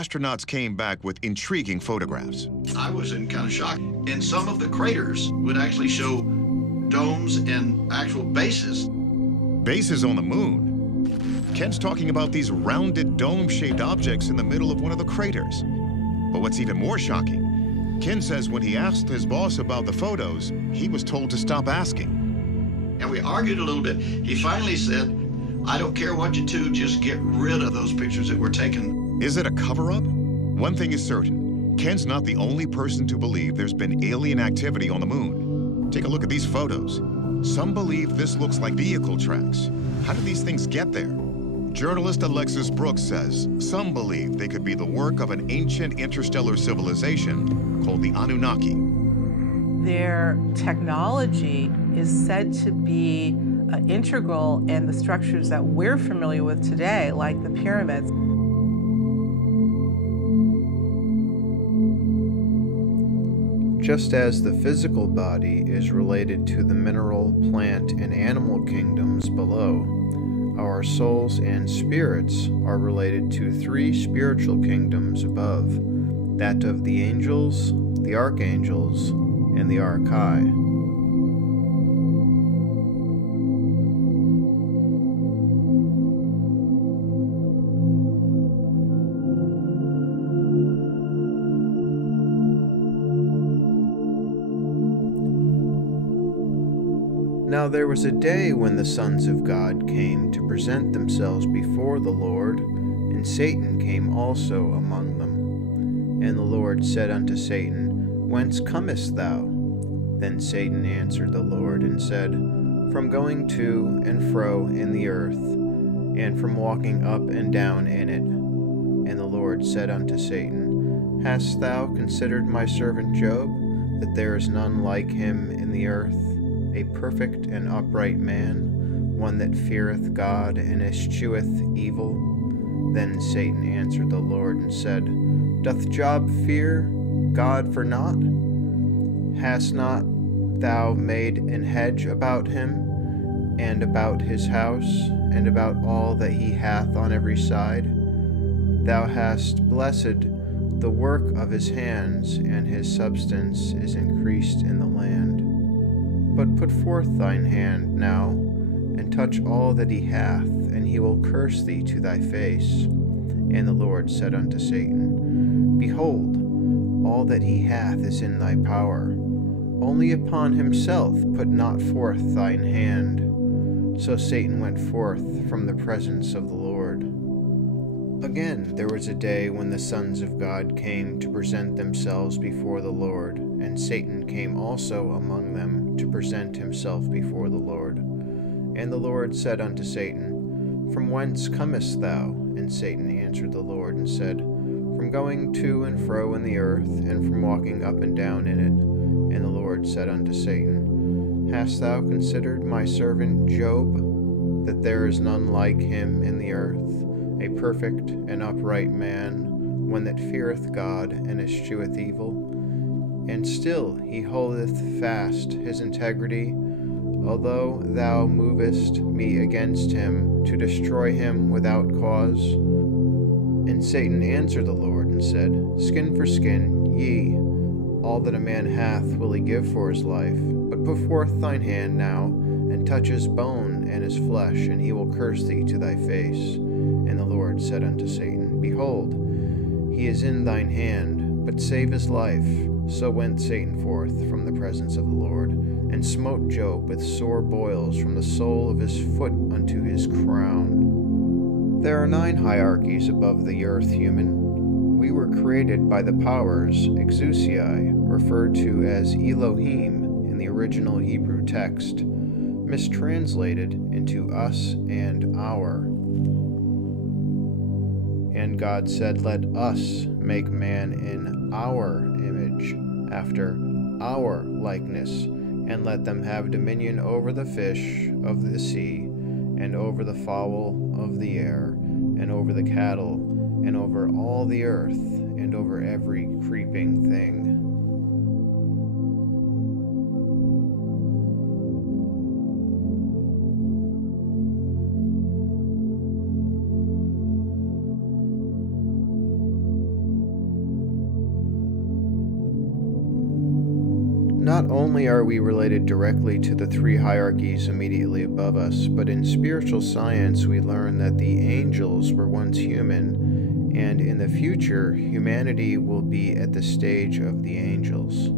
astronauts came back with intriguing photographs. I was in kind of shock. And some of the craters would actually show domes and actual bases. Bases on the moon? Ken's talking about these rounded dome-shaped objects in the middle of one of the craters. But what's even more shocking, Ken says when he asked his boss about the photos, he was told to stop asking. And we argued a little bit. He finally said, I don't care what you do, just get rid of those pictures that were taken. Is it a cover-up? One thing is certain, Ken's not the only person to believe there's been alien activity on the moon. Take a look at these photos. Some believe this looks like vehicle tracks. How did these things get there? Journalist Alexis Brooks says some believe they could be the work of an ancient interstellar civilization called the Anunnaki. Their technology is said to be integral in the structures that we're familiar with today, like the pyramids. Just as the physical body is related to the mineral, plant, and animal kingdoms below, our souls and spirits are related to three spiritual kingdoms above, that of the angels, the archangels, and the archai. Now there was a day when the sons of God came to present themselves before the Lord, and Satan came also among them. And the Lord said unto Satan, Whence comest thou? Then Satan answered the Lord and said, From going to and fro in the earth, and from walking up and down in it. And the Lord said unto Satan, Hast thou considered my servant Job, that there is none like him in the earth, a perfect and upright man, one that feareth God and escheweth evil? Then Satan answered the Lord and said, Doth Job fear God for naught? Hast not thou made an hedge about him, and about his house, and about all that he hath on every side? Thou hast blessed the work of his hands, and his substance is increased in the land. But put forth thine hand now, and touch all that he hath, and he will curse thee to thy face. And the Lord said unto Satan, Behold, all that he hath is in thy power. Only upon himself put not forth thine hand. So Satan went forth from the presence of the Lord. Again, there was a day when the sons of God came to present themselves before the Lord, and Satan came also among them to present himself before the Lord. And the Lord said unto Satan, From whence comest thou? And Satan answered the Lord and said, From going to and fro in the earth, and from walking up and down in it. And the Lord said unto Satan, Hast thou considered my servant Job, that there is none like him in the earth, a perfect and upright man, one that feareth God and escheweth evil? And still he holdeth fast his integrity, although thou movest me against him to destroy him without cause. And Satan answered the Lord and said, Skin for skin, yea, all that a man hath will he give for his life. But put forth thine hand now, and touch his bone and his flesh, and he will curse thee to thy face. And the Lord said unto Satan, Behold, he is in thine hand, but save his life. So went Satan forth from the presence of the Lord, and smote Job with sore boils from the sole of his foot unto his crown. There are 9 hierarchies above the earth human. We were created by the powers, exousiae, referred to as Elohim in the original Hebrew text, mistranslated into us and our. And God said, Let us make man in our image, after our likeness, and let them have dominion over the fish of the sea, and over the fowl of the air, and over the cattle, and over all the earth, and over every creeping thing. Not only are we related directly to the three hierarchies immediately above us, but in spiritual science we learn that the angels were once human, and in the future humanity will be at the stage of the angels.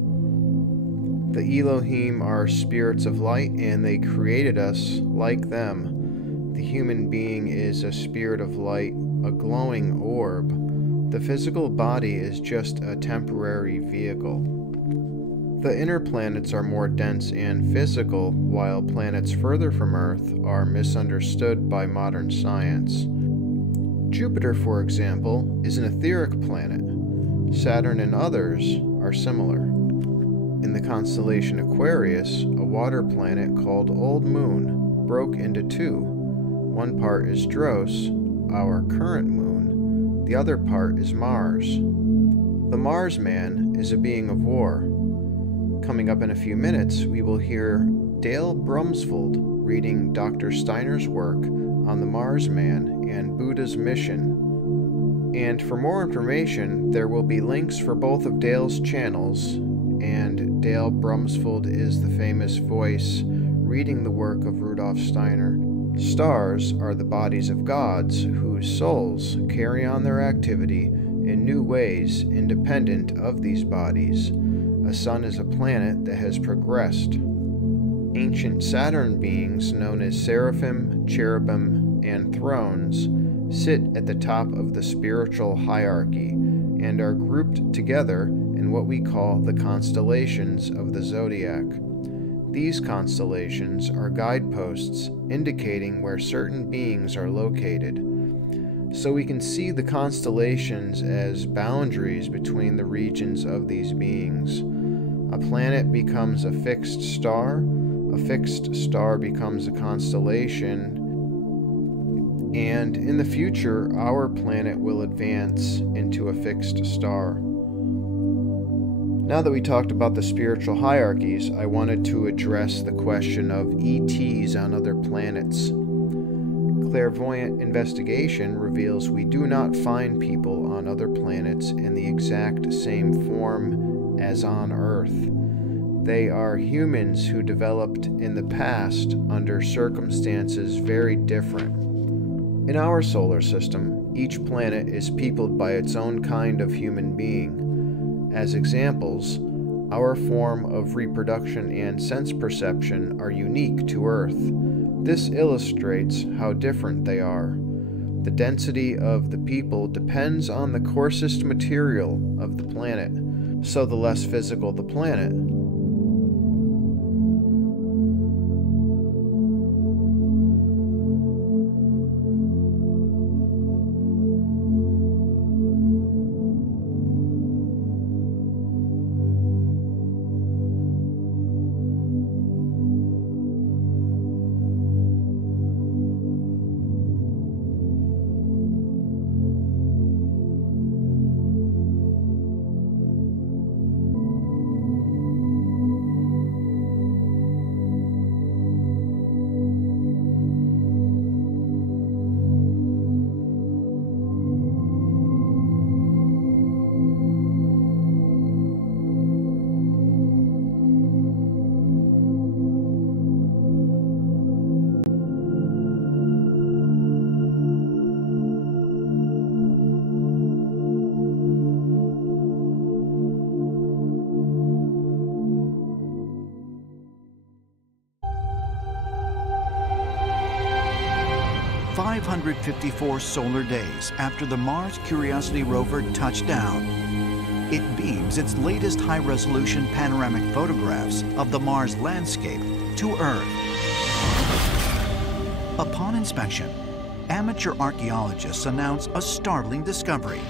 The Elohim are spirits of light, and they created us like them. The human being is a spirit of light, a glowing orb. The physical body is just a temporary vehicle. The inner planets are more dense and physical, while planets further from Earth are misunderstood by modern science. Jupiter, for example, is an etheric planet. Saturn and others are similar. In the constellation Aquarius, a water planet called Old Moon broke into two. One part is Dros, our current moon. The other part is Mars. The Mars man is a being of war. Coming up in a few minutes, we will hear Dale Brumsfeld reading Dr. Steiner's work on the Mars Man and Buddha's mission. And for more information, there will be links for both of Dale's channels, and Dale Brumsfeld is the famous voice reading the work of Rudolf Steiner. Stars are the bodies of gods whose souls carry on their activity in new ways independent of these bodies. A sun is a planet that has progressed. Ancient Saturn beings known as seraphim, cherubim, and thrones sit at the top of the spiritual hierarchy and are grouped together in what we call the constellations of the zodiac. These constellations are guideposts indicating where certain beings are located. So we can see the constellations as boundaries between the regions of these beings. A planet becomes a fixed star becomes a constellation, and in the future, our planet will advance into a fixed star. Now that we talked about the spiritual hierarchies, I wanted to address the question of ETs on other planets. Clairvoyant investigation reveals we do not find people on other planets in the exact same form as on Earth. They are humans who developed in the past under circumstances very different. In our solar system, each planet is peopled by its own kind of human being. As examples, our form of reproduction and sense perception are unique to Earth. This illustrates how different they are. The density of the people depends on the coarsest material of the planet, so the less physical the planet. "554 solar days after the Mars Curiosity rover touched down, it beams its latest high-resolution panoramic photographs of the Mars landscape to Earth. Upon inspection, amateur archaeologists announce a startling discovery: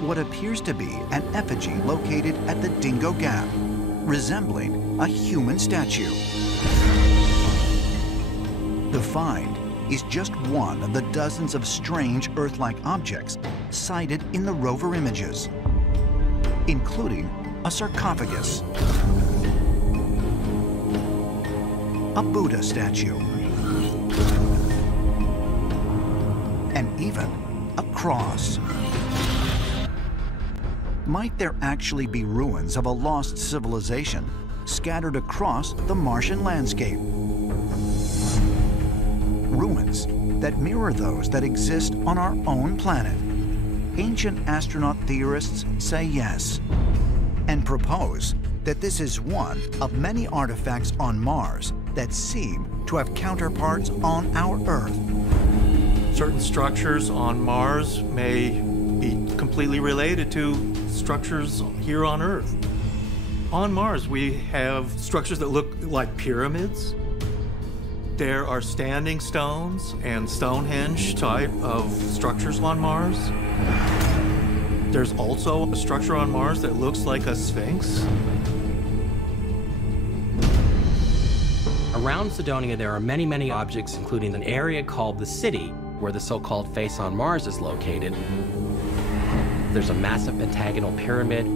what appears to be an effigy located at the Dingo Gap, resembling a human statue. The find is just one of the dozens of strange Earth-like objects sighted in the rover images, including a sarcophagus, a Buddha statue, and even a cross. Might there actually be ruins of a lost civilization scattered across the Martian landscape. Ruins that mirror those that exist on our own planet. Ancient astronaut theorists say yes, and propose that this is one of many artifacts on Mars that seem to have counterparts on our Earth. Certain structures on Mars may be completely related to structures here on Earth. On Mars, we have structures that look like pyramids. There are standing stones and Stonehenge type of structures on Mars. There's also a structure on Mars that looks like a sphinx. Around Cydonia, there are many, many objects, including an area called the City, where the so-called face on Mars is located. There's a massive pentagonal pyramid.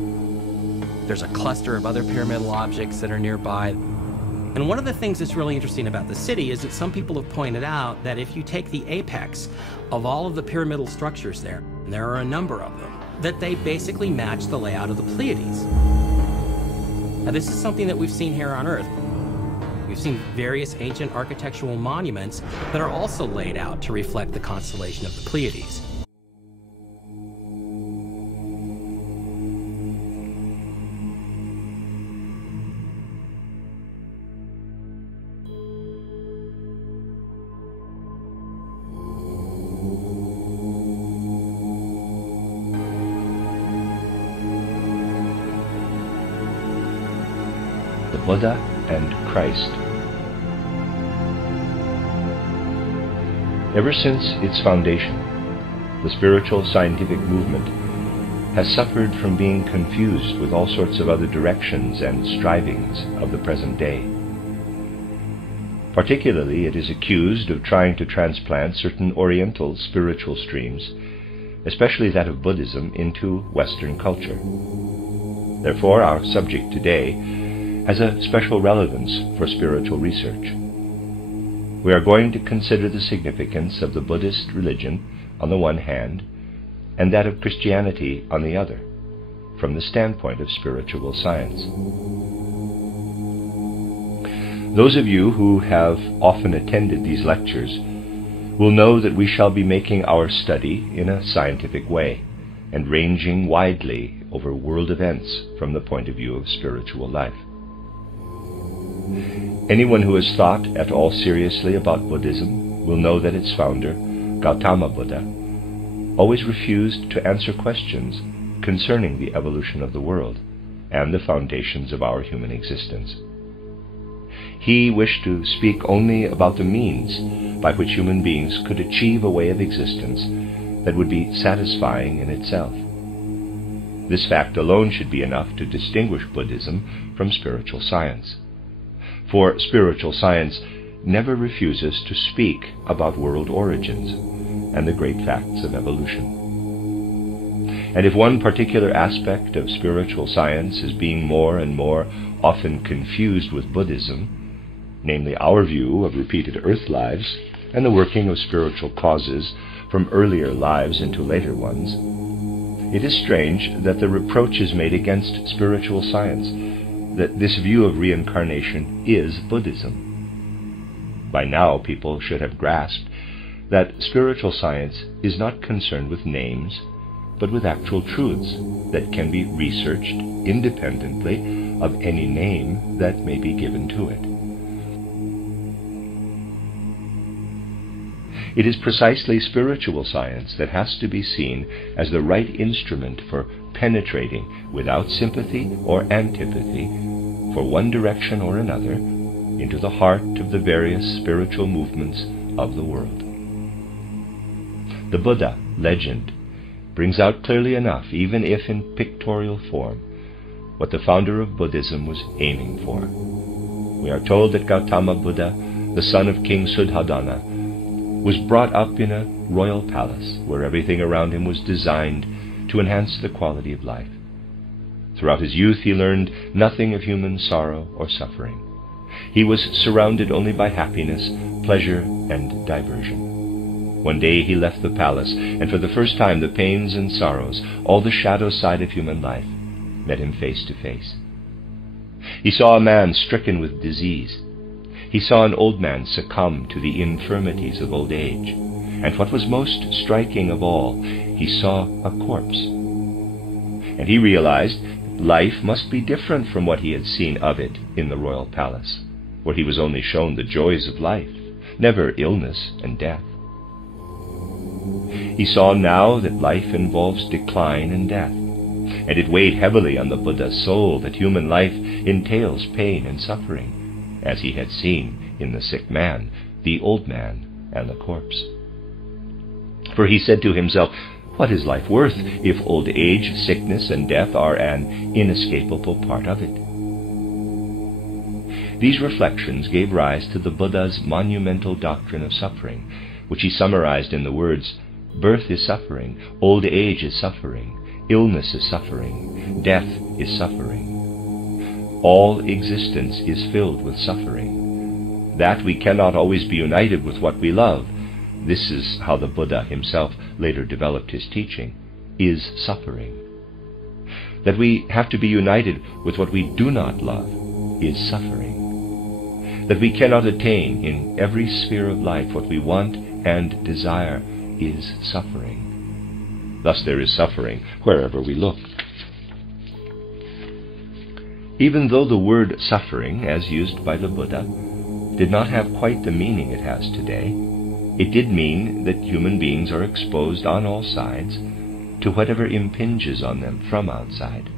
There's a cluster of other pyramidal objects that are nearby. And one of the things that's really interesting about the City is that some people have pointed out that if you take the apex of all of the pyramidal structures there, and there are a number of them, that they basically match the layout of the Pleiades. Now, this is something that we've seen here on Earth. We've seen various ancient architectural monuments that are also laid out to reflect the constellation of the Pleiades. The Buddha and Christ. Ever since its foundation, the spiritual scientific movement has suffered from being confused with all sorts of other directions and strivings of the present day. Particularly, it is accused of trying to transplant certain Oriental spiritual streams, especially that of Buddhism, into Western culture. Therefore, our subject today has a special relevance for spiritual research. We are going to consider the significance of the Buddhist religion on the one hand, and that of Christianity on the other, from the standpoint of spiritual science. Those of you who have often attended these lectures will know that we shall be making our study in a scientific way, and ranging widely over world events from the point of view of spiritual life. Anyone who has thought at all seriously about Buddhism will know that its founder, Gautama Buddha, always refused to answer questions concerning the evolution of the world and the foundations of our human existence. He wished to speak only about the means by which human beings could achieve a way of existence that would be satisfying in itself. This fact alone should be enough to distinguish Buddhism from spiritual science. For spiritual science never refuses to speak about world origins and the great facts of evolution. And if one particular aspect of spiritual science is being more and more often confused with Buddhism, namely our view of repeated earth lives and the working of spiritual causes from earlier lives into later ones, it is strange that the reproach is made against spiritual science that this view of reincarnation is Buddhism. By now, people should have grasped that spiritual science is not concerned with names, but with actual truths that can be researched independently of any name that may be given to it. It is precisely spiritual science that has to be seen as the right instrument for penetrating without sympathy or antipathy for one direction or another into the heart of the various spiritual movements of the world. The Buddha legend brings out clearly enough, even if in pictorial form, what the founder of Buddhism was aiming for. We are told that Gautama Buddha, the son of King Suddhodana, was brought up in a royal palace where everything around him was designed to enhance the quality of life. Throughout his youth he learned nothing of human sorrow or suffering. He was surrounded only by happiness, pleasure, and diversion. One day he left the palace, and for the first time the pains and sorrows, all the shadow side of human life, met him face to face. He saw a man stricken with disease. He saw an old man succumb to the infirmities of old age. And what was most striking of all, he saw a corpse. And he realized life must be different from what he had seen of it in the royal palace, where he was only shown the joys of life, never illness and death. He saw now that life involves decline and death, and it weighed heavily on the Buddha's soul that human life entails pain and suffering, as he had seen in the sick man, the old man, and the corpse. For he said to himself, what is life worth if old age, sickness, and death are an inescapable part of it? These reflections gave rise to the Buddha's monumental doctrine of suffering, which he summarized in the words, birth is suffering, old age is suffering, illness is suffering, death is suffering. All existence is filled with suffering. That we cannot always be united with what we love, this is how the Buddha himself later developed his teaching, is suffering. That we have to be united with what we do not love is suffering. That we cannot attain in every sphere of life what we want and desire is suffering. Thus there is suffering wherever we look. Even though the word suffering, as used by the Buddha, did not have quite the meaning it has today, it did mean that human beings are exposed on all sides to whatever impinges on them from outside,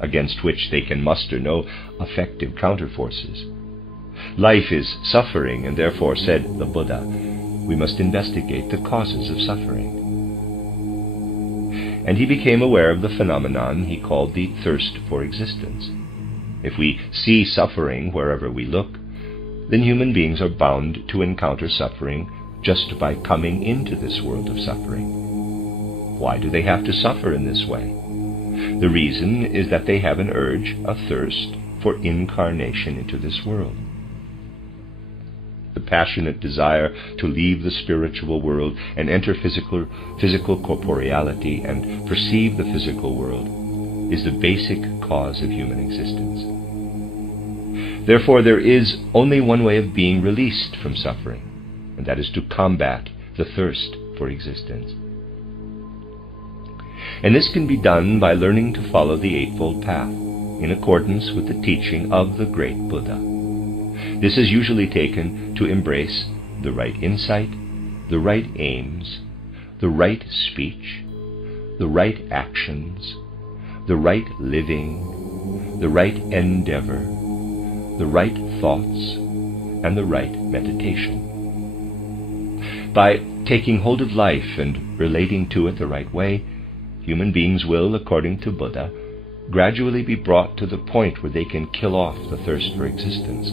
against which they can muster no effective counterforces. Life is suffering, and therefore, said the Buddha, we must investigate the causes of suffering. And he became aware of the phenomenon he called the thirst for existence. If we see suffering wherever we look, then human beings are bound to encounter suffering just by coming into this world of suffering. Why do they have to suffer in this way? The reason is that they have an urge, a thirst, for incarnation into this world. The passionate desire to leave the spiritual world and enter physical corporeality and perceive the physical world is the basic cause of human existence. Therefore, there is only one way of being released from suffering, and that is to combat the thirst for existence. And this can be done by learning to follow the Eightfold Path, in accordance with the teaching of the great Buddha. This is usually taken to embrace the right insight, the right aims, the right speech, the right actions, the right living, the right endeavor, the right thoughts, and the right meditation. By taking hold of life and relating to it the right way, human beings will, according to Buddha, gradually be brought to the point where they can kill off the thirst for existence,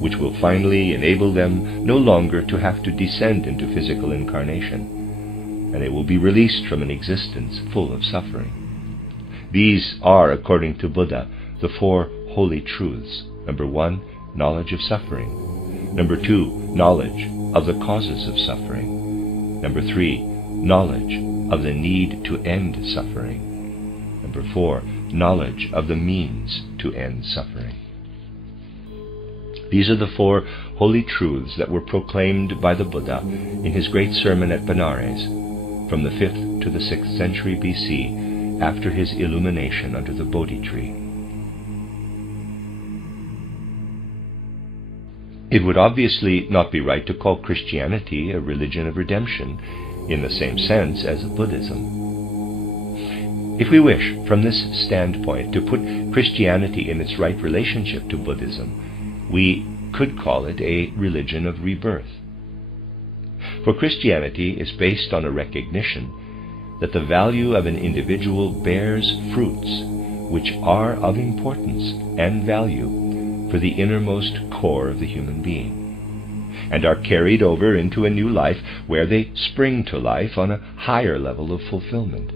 which will finally enable them no longer to have to descend into physical incarnation, and they will be released from an existence full of suffering. These are, according to Buddha, the four holy truths. Number 1, knowledge of suffering. Number 2, knowledge of the causes of suffering. Number 3, knowledge of the need to end suffering. Number 4, knowledge of the means to end suffering. These are the four holy truths that were proclaimed by the Buddha in his great sermon at Benares from the 5th to the 6th century BC after his illumination under the Bodhi tree. It would obviously not be right to call Christianity a religion of redemption in the same sense as Buddhism. If we wish, from this standpoint, to put Christianity in its right relationship to Buddhism, we could call it a religion of rebirth. For Christianity is based on a recognition that the value of an individual bears fruits which are of importance and value for the innermost core of the human being, and are carried over into a new life where they spring to life on a higher level of fulfillment.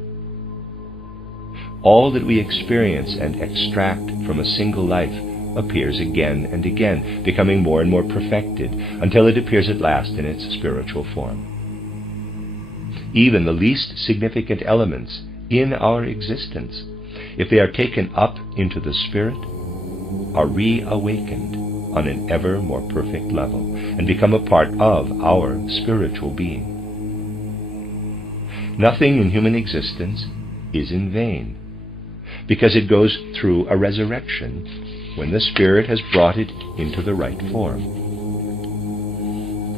All that we experience and extract from a single life appears again and again, becoming more and more perfected, until it appears at last in its spiritual form. Even the least significant elements in our existence, if they are taken up into the spirit, are reawakened on an ever more perfect level and become a part of our spiritual being. Nothing in human existence is in vain, because it goes through a resurrection when the Spirit has brought it into the right form.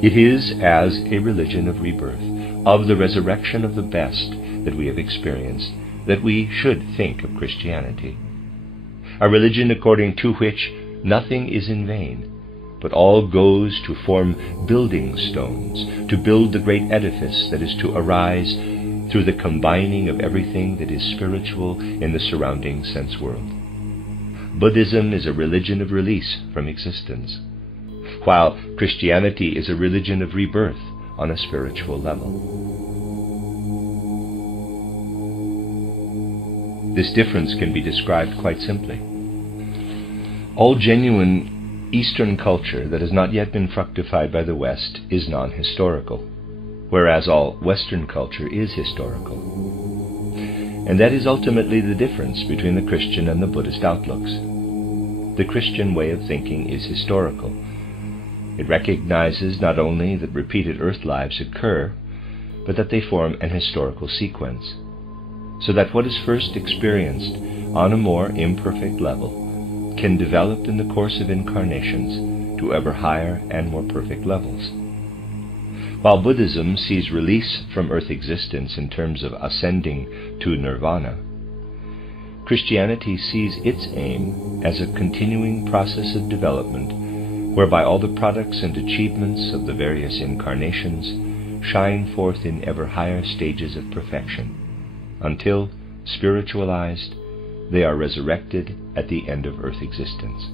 It is as a religion of rebirth, of the resurrection of the best that we have experienced, that we should think of Christianity. A religion according to which nothing is in vain, but all goes to form building stones, to build the great edifice that is to arise through the combining of everything that is spiritual in the surrounding sense world. Buddhism is a religion of release from existence, while Christianity is a religion of rebirth on a spiritual level. This difference can be described quite simply. All genuine Eastern culture that has not yet been fructified by the West is non-historical, whereas all Western culture is historical. And that is ultimately the difference between the Christian and the Buddhist outlooks. The Christian way of thinking is historical. It recognizes not only that repeated earth lives occur, but that they form an historical sequence, so that what is first experienced on a more imperfect level can develop in the course of incarnations to ever higher and more perfect levels. While Buddhism sees release from earth existence in terms of ascending to nirvana, Christianity sees its aim as a continuing process of development whereby all the products and achievements of the various incarnations shine forth in ever higher stages of perfection, until, spiritualized, they are resurrected at the end of earth existence.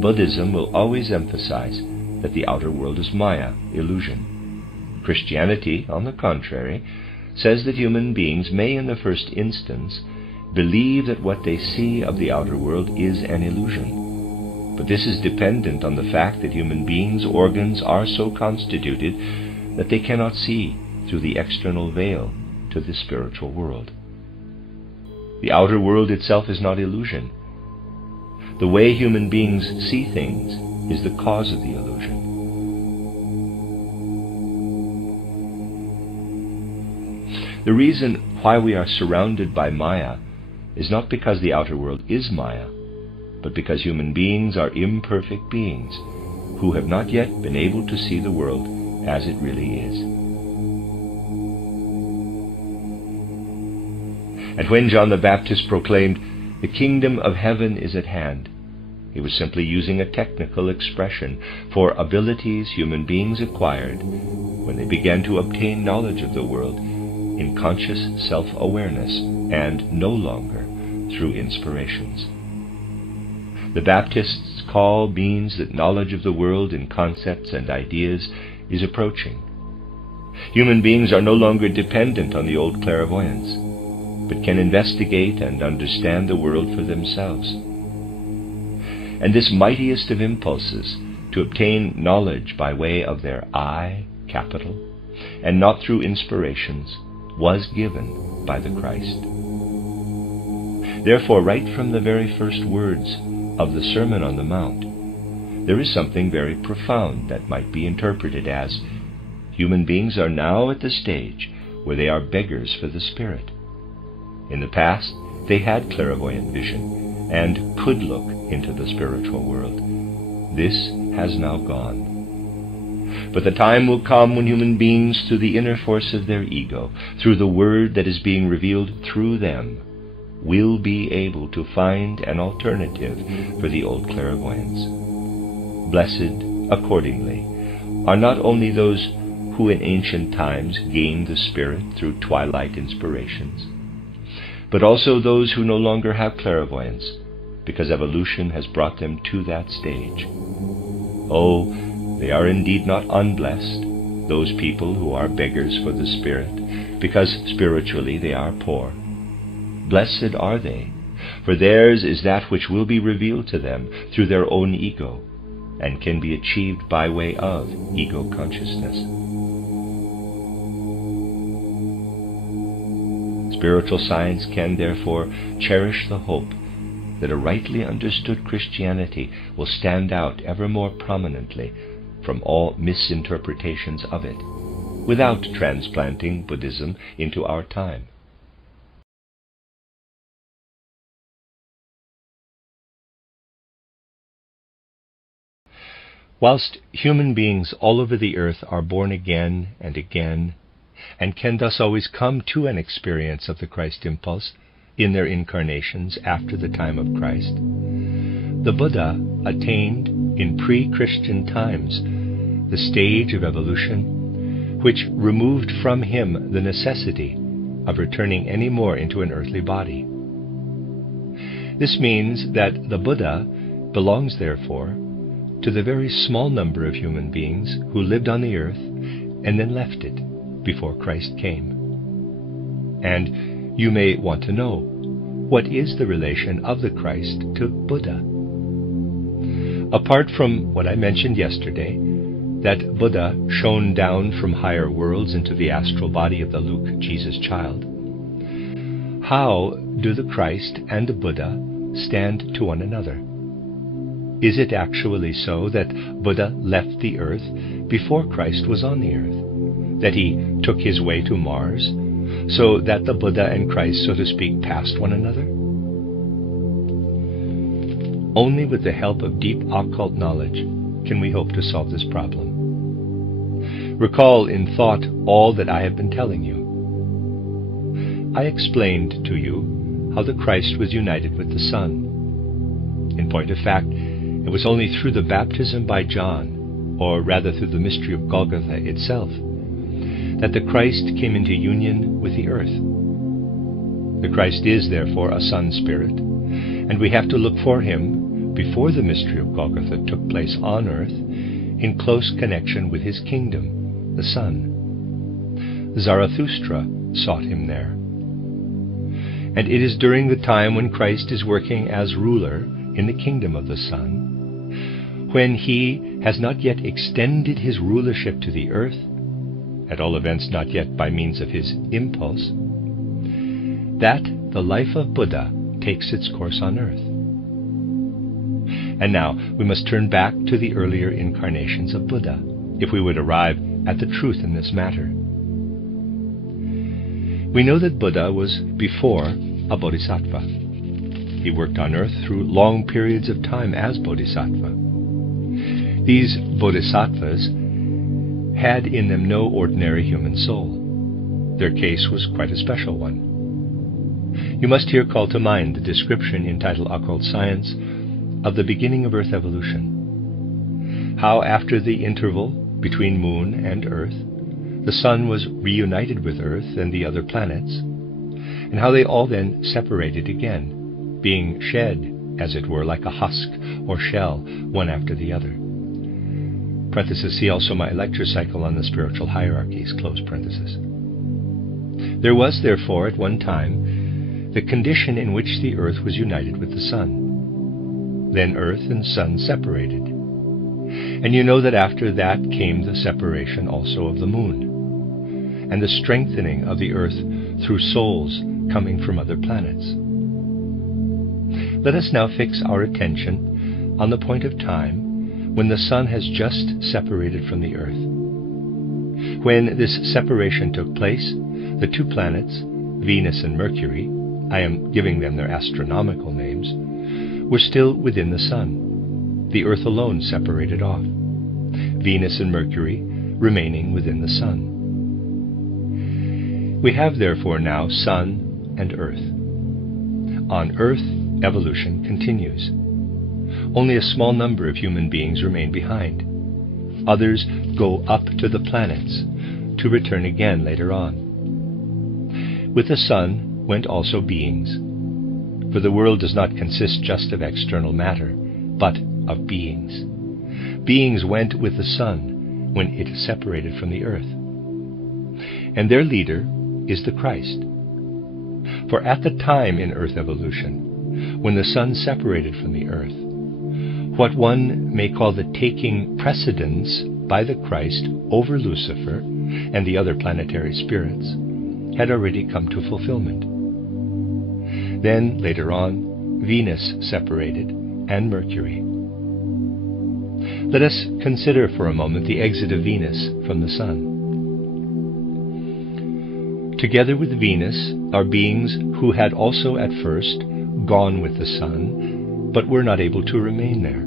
Buddhism will always emphasize that the outer world is Maya, illusion. Christianity, on the contrary, says that human beings may in the first instance believe that what they see of the outer world is an illusion. But this is dependent on the fact that human beings' organs are so constituted that they cannot see through the external veil to the spiritual world. The outer world itself is not illusion. The way human beings see things is the cause of the illusion. The reason why we are surrounded by Maya is not because the outer world is Maya, but because human beings are imperfect beings who have not yet been able to see the world as it really is. And when John the Baptist proclaimed, "The kingdom of heaven is at hand," he was simply using a technical expression for abilities human beings acquired when they began to obtain knowledge of the world in conscious self-awareness and no longer through inspirations. The Baptist's call means that knowledge of the world in concepts and ideas is approaching. Human beings are no longer dependent on the old clairvoyance, but can investigate and understand the world for themselves. And this mightiest of impulses, to obtain knowledge by way of their I, capital, and not through inspirations, was given by the Christ. Therefore, right from the very first words of the Sermon on the Mount, there is something very profound that might be interpreted as, human beings are now at the stage where they are beggars for the Spirit. In the past, they had clairvoyant vision and could look into the spiritual world. This has now gone. But the time will come when human beings, through the inner force of their ego, through the word that is being revealed through them, will be able to find an alternative for the old clairvoyance. Blessed, accordingly, are not only those who in ancient times gained the Spirit through twilight inspirations, but also those who no longer have clairvoyance, because evolution has brought them to that stage. Oh, they are indeed not unblessed, those people who are beggars for the Spirit, because spiritually they are poor. Blessed are they, for theirs is that which will be revealed to them through their own ego, and can be achieved by way of ego consciousness. Spiritual science can therefore cherish the hope that a rightly understood Christianity will stand out ever more prominently from all misinterpretations of it, without transplanting Buddhism into our time. Whilst human beings all over the earth are born again, and can thus always come to an experience of the Christ impulse in their incarnations after the time of Christ, the Buddha attained in pre-Christian times the stage of evolution which removed from him the necessity of returning any more into an earthly body. This means that the Buddha belongs, therefore, to the very small number of human beings who lived on the earth and then left it before Christ came. And you may want to know, what is the relation of the Christ to Buddha? Apart from what I mentioned yesterday, that Buddha shone down from higher worlds into the astral body of the Luke Jesus child, how do the Christ and the Buddha stand to one another? Is it actually so that Buddha left the earth before Christ was on the earth? That he took his way to Mars, so that the Buddha and Christ, so to speak, passed one another? Only with the help of deep occult knowledge can we hope to solve this problem. Recall in thought all that I have been telling you. I explained to you how the Christ was united with the Son. In point of fact, it was only through the baptism by John, or rather through the mystery of Golgotha itself, that the Christ came into union with the earth. The Christ is, therefore, a Son Spirit, and we have to look for him before the mystery of Golgotha took place on earth, in close connection with his kingdom, the Son. Zarathustra sought him there. And it is during the time when Christ is working as ruler in the kingdom of the Son, when he has not yet extended his rulership to the earth, at all events not yet by means of his impulse, that the life of Buddha takes its course on earth. And now we must turn back to the earlier incarnations of Buddha, if we would arrive at the truth in this matter. We know that Buddha was before a bodhisattva. He worked on earth through long periods of time as bodhisattva. These bodhisattvas had in them no ordinary human soul. Their case was quite a special one. You must here call to mind the description in Title Occult Science of the beginning of Earth evolution. How after the interval between Moon and Earth, the Sun was reunited with Earth and the other planets, and how they all then separated again, being shed, as it were, like a husk or shell, one after the other. Parenthesis, see also my lecture cycle on the spiritual hierarchies, close parenthesis. There was, therefore, at one time, the condition in which the earth was united with the sun. Then earth and sun separated. And you know that after that came the separation also of the moon, and the strengthening of the earth through souls coming from other planets. Let us now fix our attention on the point of time when the sun has just separated from the earth. When this separation took place, the two planets, Venus and Mercury, I am giving them their astronomical names, were still within the sun, the earth alone separated off, Venus and Mercury remaining within the sun. We have therefore now sun and earth. On earth, evolution continues. Only a small number of human beings remain behind. Others go up to the planets, to return again later on. With the sun went also beings, for the world does not consist just of external matter, but of beings. Beings went with the sun when it separated from the earth. And their leader is the Christ. For at the time in earth evolution, when the sun separated from the earth, what one may call the taking precedence by the Christ over Lucifer and the other planetary spirits had already come to fulfillment. Then, later on, Venus separated, and Mercury. Let us consider for a moment the exit of Venus from the Sun. Together with Venus are beings who had also at first gone with the Sun, but were not able to remain there.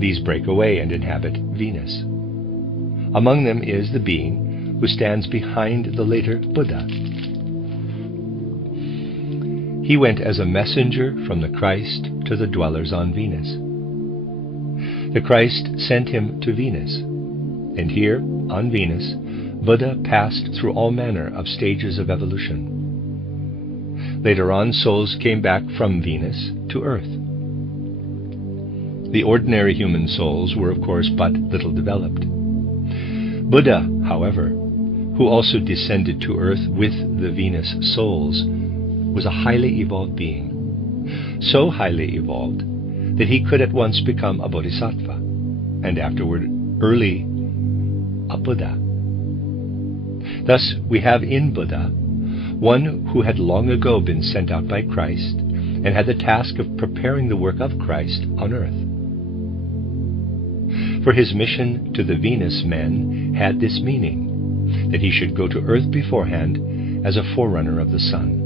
These break away and inhabit Venus. Among them is the being who stands behind the later Buddha. He went as a messenger from the Christ to the dwellers on Venus. The Christ sent him to Venus, and here, on Venus, Buddha passed through all manner of stages of evolution. Later on, souls came back from Venus to Earth. The ordinary human souls were, of course, but little developed. Buddha, however, who also descended to Earth with the Venus souls, was a highly evolved being. So highly evolved that he could at once become a bodhisattva, and afterward early a Buddha. Thus we have in Buddha one who had long ago been sent out by Christ and had the task of preparing the work of Christ on earth. For his mission to the Venus men had this meaning, that he should go to earth beforehand as a forerunner of the Sun.